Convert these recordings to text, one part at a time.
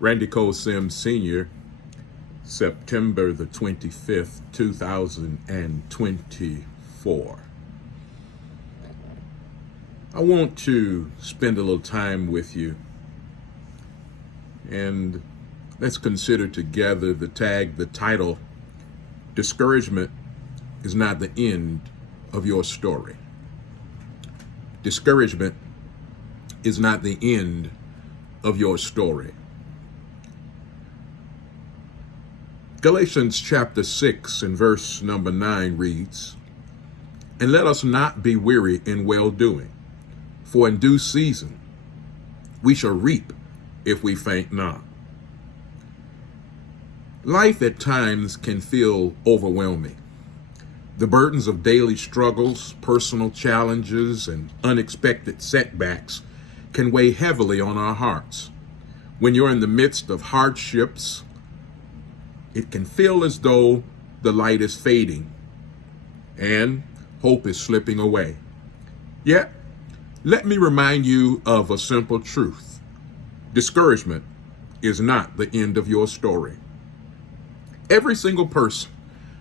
Randy Cole Sims Sr., September the 25th, 2024. I want to spend a little time with you, and let's consider together the title, Discouragement is not the end of your story. Discouragement is not the end of your story. Galatians chapter 6 and verse number 9 reads, "And let us not be weary in well-doing, for in due season we shall reap if we faint not." Life at times can feel overwhelming. The burdens of daily struggles, personal challenges, and unexpected setbacks can weigh heavily on our hearts. When you're in the midst of hardships, it can feel as though the light is fading and hope is slipping away. Yet, let me remind you of a simple truth. Discouragement is not the end of your story. Every single person,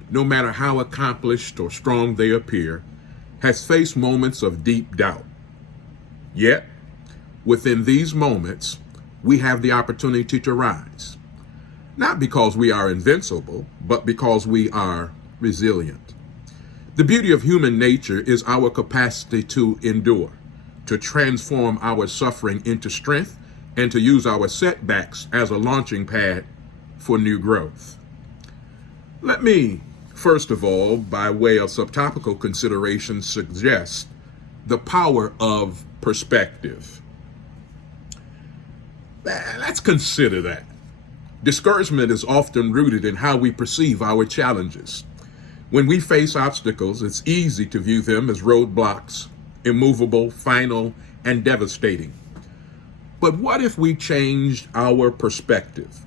no matter how accomplished or strong they appear, has faced moments of deep doubt. Yet, within these moments, we have the opportunity to rise. Not because we are invincible, but because we are resilient. The beauty of human nature is our capacity to endure, to transform our suffering into strength, and to use our setbacks as a launching pad for new growth. Let me, first of all, by way of subtopical consideration, suggest the power of perspective. Let's consider that. Discouragement is often rooted in how we perceive our challenges. When we face obstacles, it's easy to view them as roadblocks, immovable, final, and devastating. But what if we changed our perspective?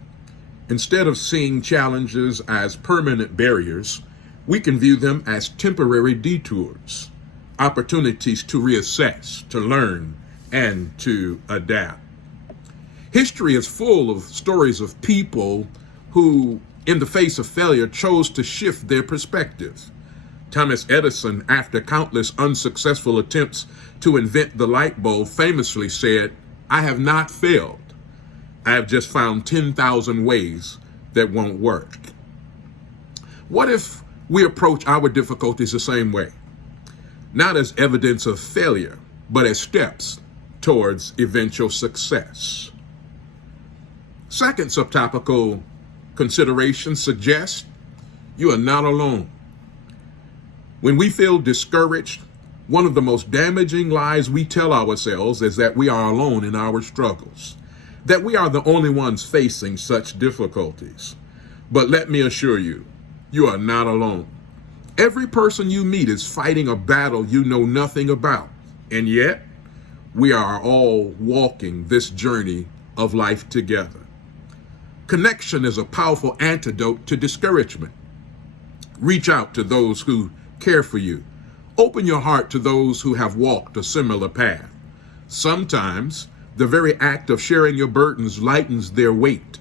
Instead of seeing challenges as permanent barriers, we can view them as temporary detours, opportunities to reassess, to learn, and to adapt. History is full of stories of people who, in the face of failure, chose to shift their perspective. Thomas Edison, after countless unsuccessful attempts to invent the light bulb, famously said, "I have not failed. I have just found 10,000 ways that won't work." What if we approach our difficulties the same way? Not as evidence of failure, but as steps towards eventual success. Second subtopical consideration suggests you are not alone. When we feel discouraged, one of the most damaging lies we tell ourselves is that we are alone in our struggles, that we are the only ones facing such difficulties. But let me assure you, you are not alone. Every person you meet is fighting a battle you know nothing about, and yet we are all walking this journey of life together. Connection is a powerful antidote to discouragement. Reach out to those who care for you. Open your heart to those who have walked a similar path. Sometimes the very act of sharing your burdens lightens their weight.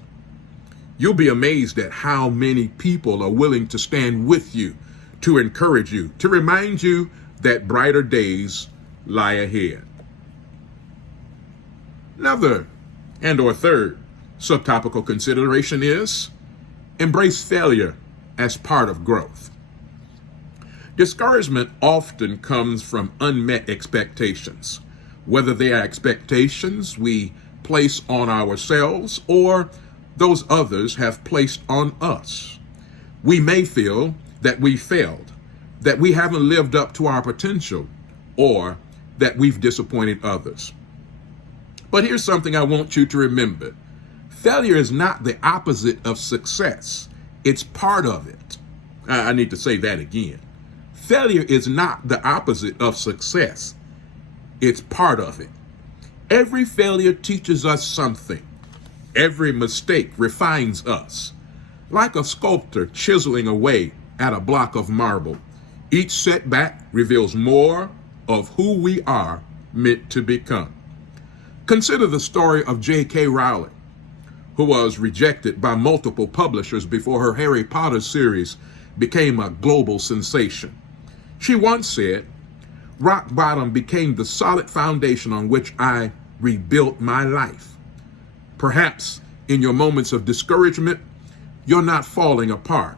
You'll be amazed at how many people are willing to stand with you, to encourage you, to remind you that brighter days lie ahead. Another or third subtopical consideration is embrace failure as part of growth. Discouragement often comes from unmet expectations, whether they are expectations we place on ourselves or those others have placed on us. We may feel that we failed, that we haven't lived up to our potential, or that we've disappointed others. But here's something I want you to remember. Failure is not the opposite of success. It's part of it. I need to say that again. Failure is not the opposite of success. It's part of it. Every failure teaches us something. Every mistake refines us. Like a sculptor chiseling away at a block of marble, each setback reveals more of who we are meant to become. Consider the story of J.K. Rowling. who was rejected by multiple publishers before her Harry Potter series became a global sensation. She once said, "Rock bottom became the solid foundation on which I rebuilt my life." Perhaps in your moments of discouragement, you're not falling apart.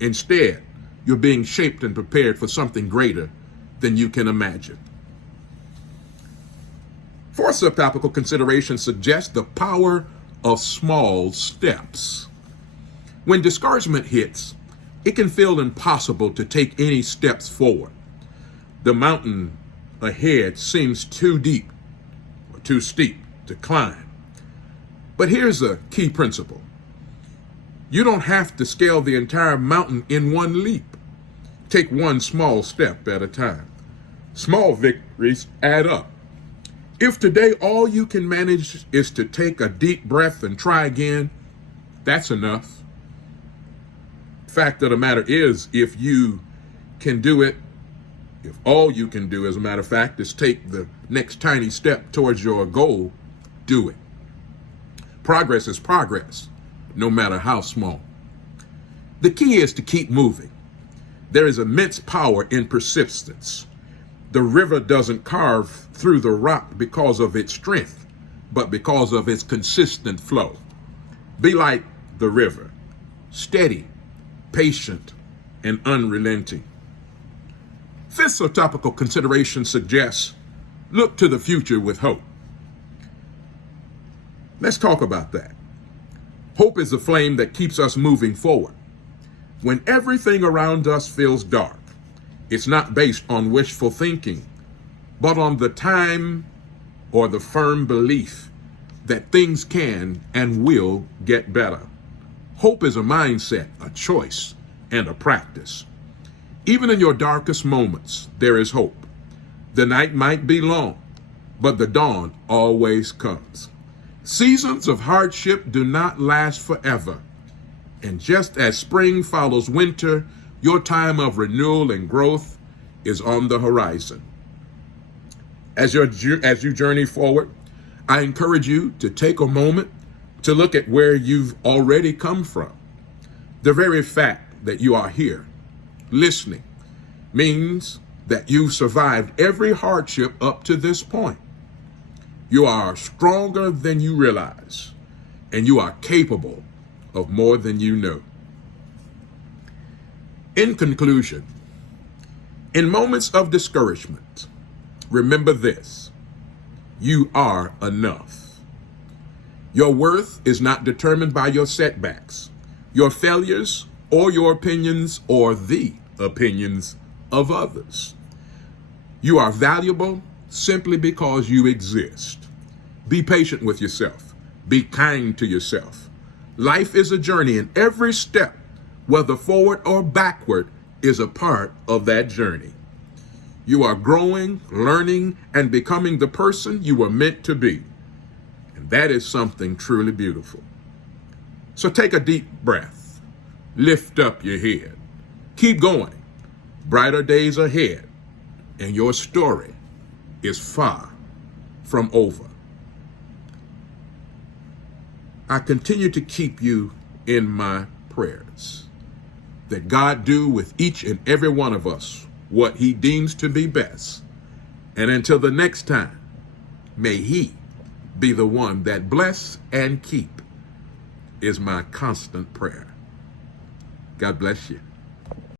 Instead, you're being shaped and prepared for something greater than you can imagine. Fourth subtopical consideration suggests the power of small steps. When discouragement hits, it can feel impossible to take any steps forward. The mountain ahead seems too deep or too steep to climb. But here's a key principle. You don't have to scale the entire mountain in one leap. Take one small step at a time. Small victories add up. If today all you can manage is to take a deep breath and try again, that's enough. Fact of the matter is, if you can do it, if all you can do, as a matter of fact, is take the next tiny step towards your goal, do it. Progress is progress, no matter how small. The key is to keep moving. There is immense power in persistence. The river doesn't carve through the rock because of its strength, but because of its consistent flow. Be like the river, steady, patient, and unrelenting. Fifth subtopical consideration suggests, look to the future with hope. Let's talk about that. Hope is the flame that keeps us moving forward. When everything around us feels dark, it's not based on wishful thinking, but on the time or the firm belief that things can and will get better. Hope is a mindset, a choice, and a practice. Even in your darkest moments, there is hope. The night might be long, but the dawn always comes. Seasons of hardship do not last forever. And just as spring follows winter, your time of renewal and growth is on the horizon. As you journey forward, I encourage you to take a moment to look at where you've already come from. The very fact that you are here, listening, means that you've survived every hardship up to this point. You are stronger than you realize, and you are capable of more than you know. In conclusion, in moments of discouragement, remember this: you are enough. Your worth is not determined by your setbacks, your failures, or your opinions, or the opinions of others. You are valuable simply because you exist. Be patient with yourself. Be kind to yourself. Life is a journey, and every step, whether forward or backward, is a part of that journey. You are growing, learning, and becoming the person you were meant to be. And that is something truly beautiful. So take a deep breath. Lift up your head. Keep going. Brighter days ahead, and your story is far from over. I continue to keep you in my prayers, that God do with each and every one of us what he deems to be best. And until the next time, may he be the one that bless and keep is my constant prayer. God bless you.